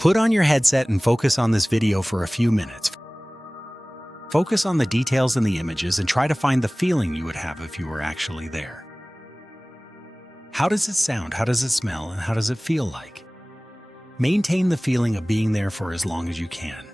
Put on your headset and focus on this video for a few minutes. Focus on the details in the images and try to find the feeling you would have if you were actually there. How does it sound? How does it smell? And how does it feel like? Maintain the feeling of being there for as long as you can.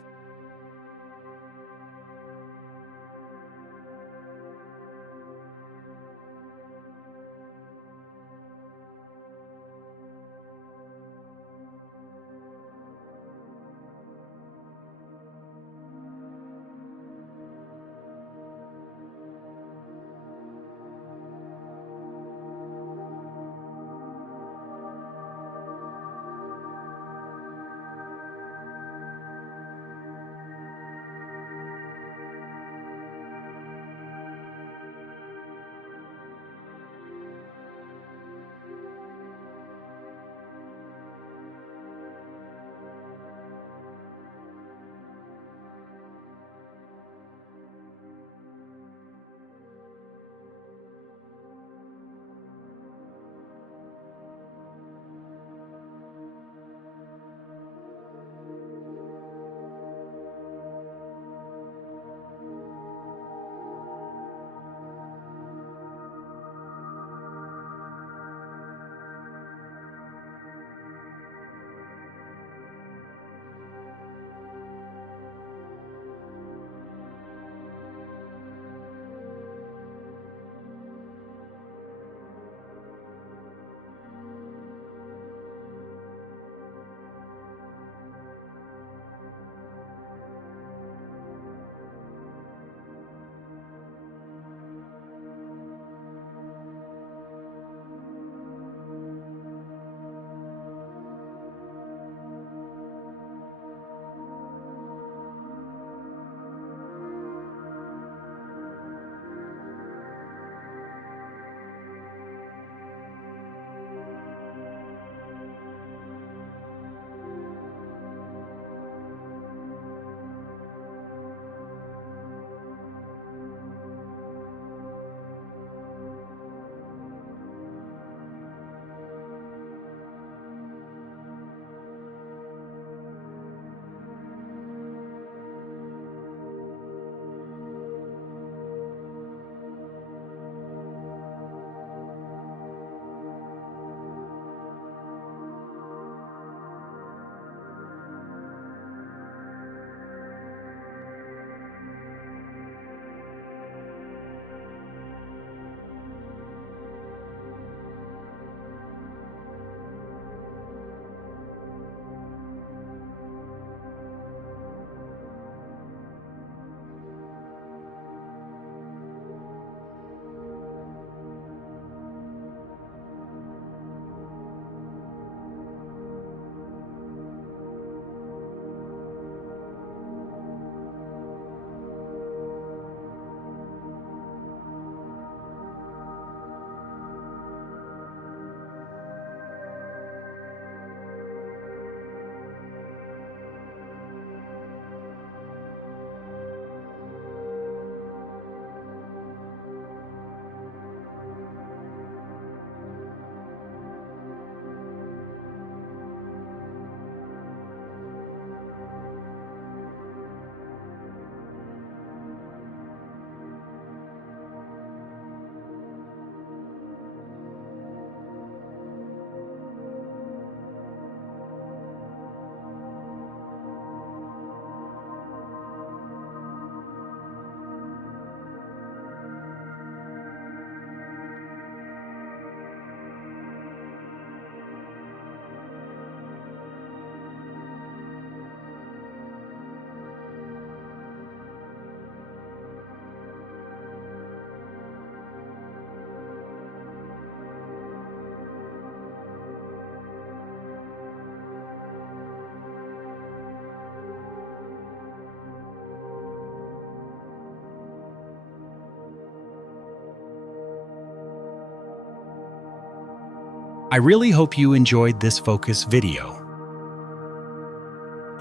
I really hope you enjoyed this focus video.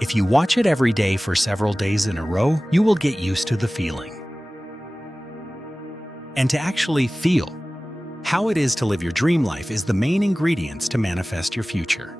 If you watch it every day for several days in a row, you will get used to the feeling. And to actually feel how it is to live your dream life is the main ingredients to manifest your future.